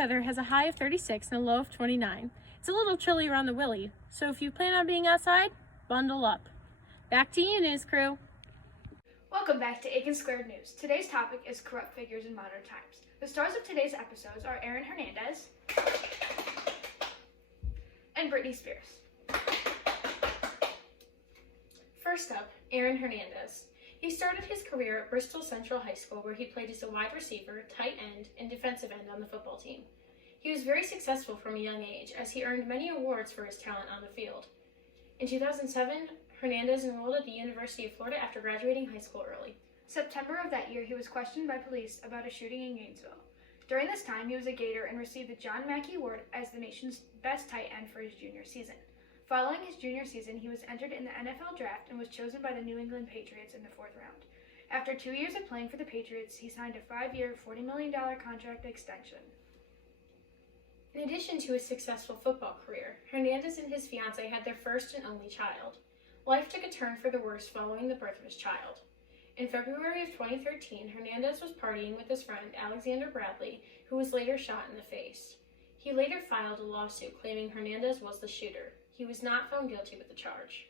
weather has a high of 36 and a low of 29. It's a little chilly around the willy, so if you plan on being outside, bundle up. Back to you, news crew. Welcome back to Aiken Squared News. Today's topic is corrupt figures in modern times. The stars of today's episodes are Aaron Hernandez and Britney Spears. First up, Aaron Hernandez. He started his career at Bristol Central High School, where he played as a wide receiver, tight end, and defensive end on the football team. He was very successful from a young age, as he earned many awards for his talent on the field. In 2007, Hernandez enrolled at the University of Florida after graduating high school early. September of that year, he was questioned by police about a shooting in Gainesville. During this time, he was a Gator and received the John Mackey Award as the nation's best tight end for his junior season. Following his junior season, he was entered in the NFL draft and was chosen by the New England Patriots in the 4th round. After 2 years of playing for the Patriots, he signed a 5-year, $40 million contract extension. In addition to his successful football career, Hernandez and his fiancée had their first and only child. Life took a turn for the worse following the birth of his child. In February of 2013, Hernandez was partying with his friend Alexander Bradley, who was later shot in the face. He later filed a lawsuit claiming Hernandez was the shooter. He was not found guilty with the charge.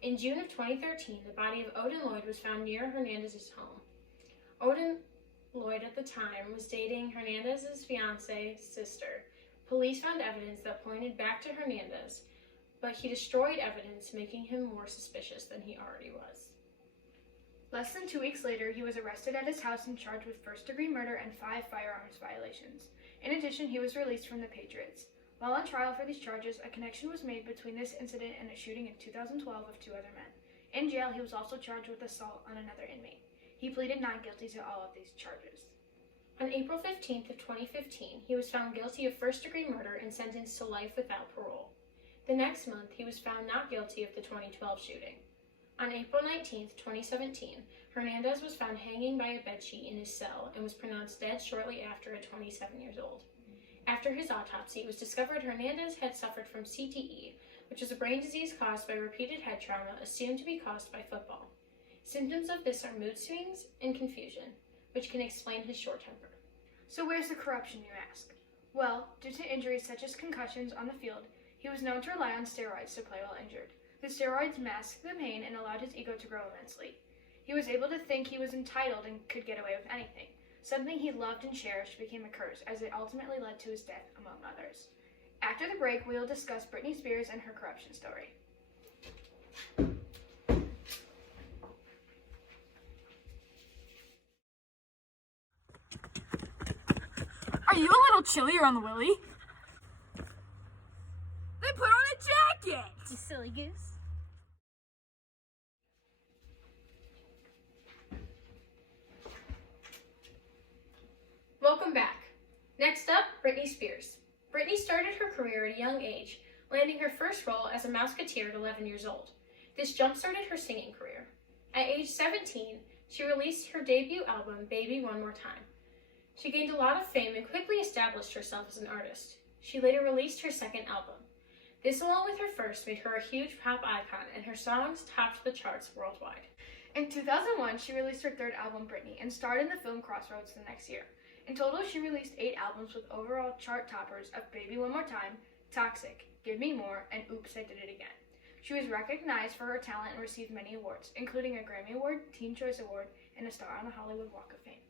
In June of 2013, the body of Odin Lloyd was found near Hernandez's home. Odin Lloyd at the time was dating Hernandez's fiancee's sister. Police found evidence that pointed back to Hernandez, but he destroyed evidence, making him more suspicious than he already was. Less than 2 weeks later, he was arrested at his house and charged with first-degree murder and 5 firearms violations. In addition, he was released from the Patriots. While on trial for these charges, a connection was made between this incident and a shooting in 2012 of 2 other men. In jail, he was also charged with assault on another inmate. He pleaded not guilty to all of these charges. On April 15th of 2015, he was found guilty of first-degree murder and sentenced to life without parole. The next month, he was found not guilty of the 2012 shooting. On April 19th, 2017, Hernandez was found hanging by a bedsheet in his cell and was pronounced dead shortly after at 27 years old. After his autopsy, it was discovered Hernandez had suffered from CTE, which is a brain disease caused by repeated head trauma assumed to be caused by football. Symptoms of this are mood swings and confusion, which can explain his short temper. So where's the corruption, you ask? Well, due to injuries such as concussions on the field, he was known to rely on steroids to play while injured. The steroids masked the pain and allowed his ego to grow immensely. He was able to think he was entitled and could get away with anything. Something he loved and cherished became a curse, as it ultimately led to his death, among others. After the break, we will discuss Britney Spears and her corruption story. Are you a little chilly around the willy? Then put on a jacket! You silly goose. Welcome back. Next up, Britney Spears. Britney started her career at a young age, landing her first role as a Mouseketeer at 11 years old. This jump-started her singing career. At age 17, she released her debut album, Baby One More Time. She gained a lot of fame and quickly established herself as an artist. She later released her second album. This, along with her first, made her a huge pop icon, and her songs topped the charts worldwide. In 2001, she released her third album, Britney, and starred in the film Crossroads the next year. In total, she released 8 albums with overall chart toppers of Baby One More Time, Toxic, Give Me More, and Oops, I Did It Again. She was recognized for her talent and received many awards, including a Grammy Award, Teen Choice Award, and a star on the Hollywood Walk of Fame.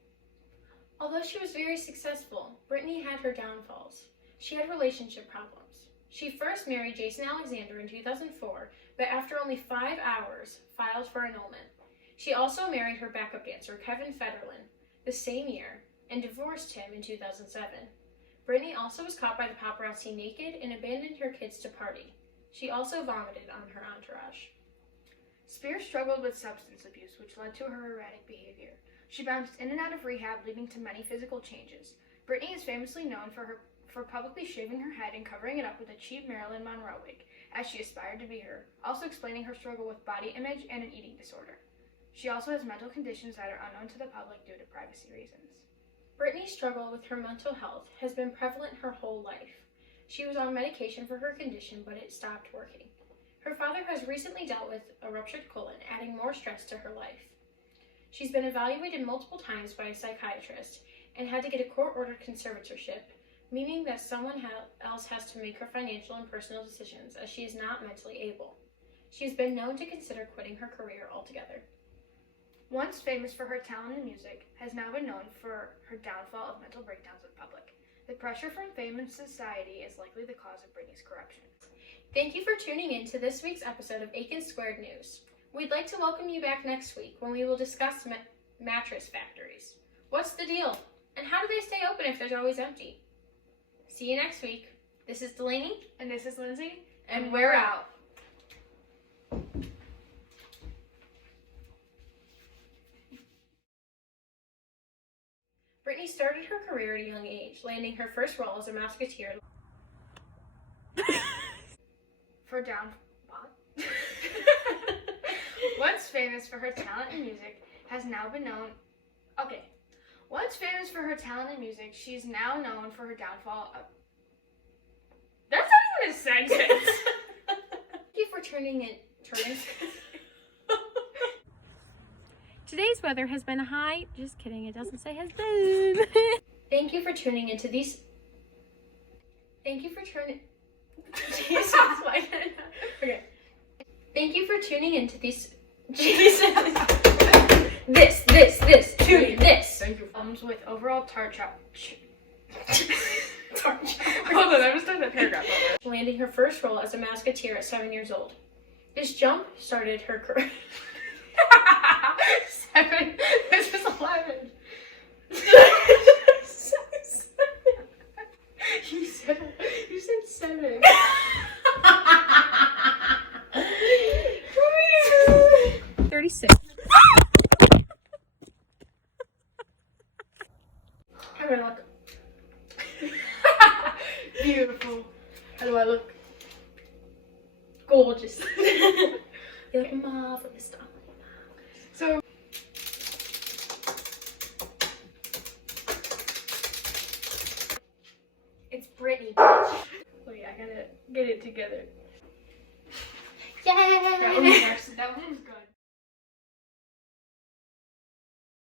Although she was very successful, Britney had her downfalls. She had relationship problems. She first married Jason Alexander in 2004, but after only 5 hours, filed for annulment. She also married her backup dancer, Kevin Federline, the same year, and divorced him in 2007. Britney also was caught by the paparazzi naked and abandoned her kids to party. She also vomited on her entourage. Spears struggled with substance abuse, which led to her erratic behavior. She bounced in and out of rehab, leading to many physical changes. Britney is famously known for publicly shaving her head and covering it up with a cheap Marilyn Monroe wig, as she aspired to be her, also explaining her struggle with body image and an eating disorder. She also has mental conditions that are unknown to the public due to privacy reasons. Britney's struggle with her mental health has been prevalent her whole life. She was on medication for her condition, but it stopped working. Her father has recently dealt with a ruptured colon, adding more stress to her life. She's been evaluated multiple times by a psychiatrist and had to get a court-ordered conservatorship meaning that someone else has to make her financial and personal decisions as she is not mentally able. She has been known to consider quitting her career altogether. Once famous for her talent in music, has now been known for her downfall of mental breakdowns in public. The pressure from fame and society is likely the cause of Britney's corruption. Thank you for tuning in to this week's episode of Aiken Squared News. We'd like to welcome you back next week when we will discuss mattress factories. What's the deal? And how do they stay open if they're always empty? See you next week. This is Delaney. And this is Lindsay. And we're out. Britney started her career at a young age, landing her first role as a Musketeer. Once famous for her talent in music, has now been known. Okay. Once famous for her talent in music, she's now known for her downfall of. That's not even a sentence. Thank you for tuning in. Today's weather has been high. Just kidding, it doesn't say has been. Thank you for tuning into these. Thank you for tuning. Jesus, why did I not? Okay. Thank you for tuning into these. Jesus. This. Tune in. This. Thank you. Comes with overall tart chop. Hold on, I was doing the paragraph over. Landing her first role as a Musketeer at 7 years old. This jump started her career. 7. This is 11. You said 7. 36. How do I look? Beautiful. How do I look? Gorgeous. You look marvelous, darling. So. It's Britney, bitch. Wait, I gotta get it together. Yay! That one's good.